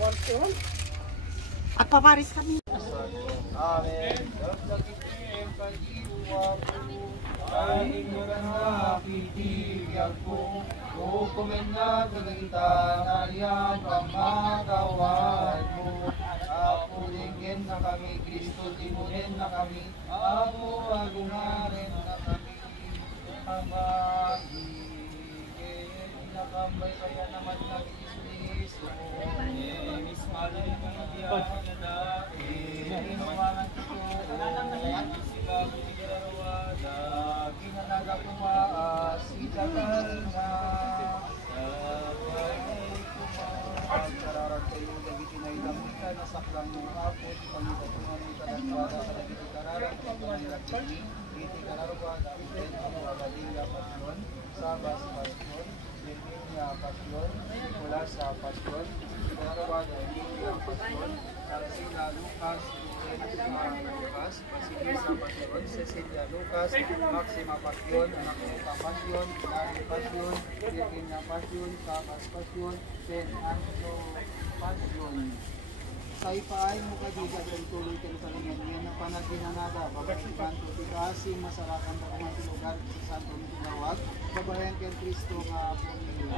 At paparis kami. Amen. Kain mo na nakitiyag ko, hukumin na kagagitan na yan pamatawad mo. Ako lingin na kami, Kristo timunin na kami, ako agungarin na kami. Amahigin, nakambay kaya naman nag-isliso. Mismalay mga diyan na dahil, inumangan ko, sigaw igarwada, ginanaga kumaas, itakal na, sabay kumaas, kararag kayo, dagitin ay lamika, nasaklang ng hapon, pangitatungan ni kalatwada, kalagiti kararag, pagpunay lagtini, iti kararwada, itin, amawagalinga pasyon, sabas pasyon, Virginia pasyon, mula sa pasyon, kararwada, Virginia pasyon, Arcina Lucas, Lucas, Basilisa pasyon, Cecilia Lucas, Maxima pasyon, Anakuta pasyon, Lari pasyon, Virginia pasyon, Sabas pasyon, San Angelo pasyon. Sa ipaay mo kadigat ang tuloy ka sa lingan na panaginanaga, babasikan to tikasin, masarakan na kumang lugar sa Santo Nitinawag, babayan kay Kristo nga po niyo.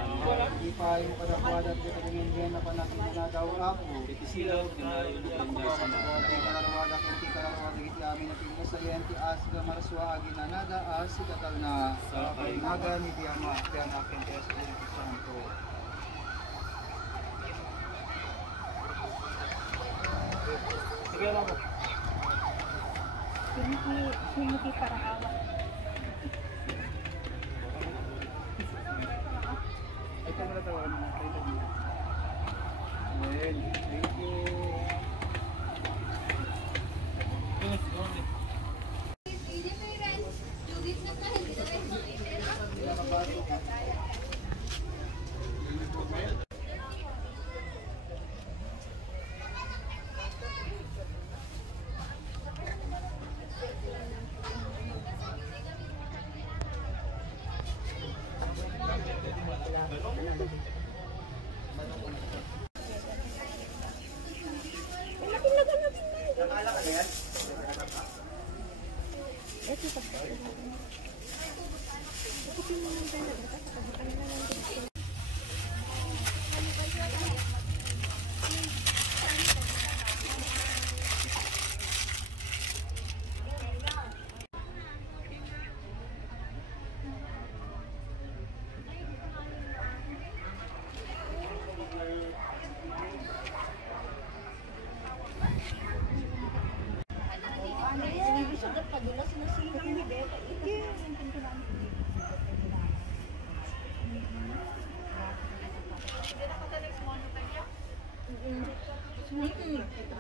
Ipaay mo kadakwada at lingan na panaginanaga o apo. Silaw, tinayo na ang nasa mga. Kararwada kay Tikararwada giti amin na pinasayang ti asga maraswa aginanaga as ikatal na sa kalingaga ni Diama, Diana kay Espiritu Santo. Sige lang po. Hindi para hawak. Ito mo na tawagan mo. Amen. Thank you.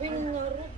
Wing nga root,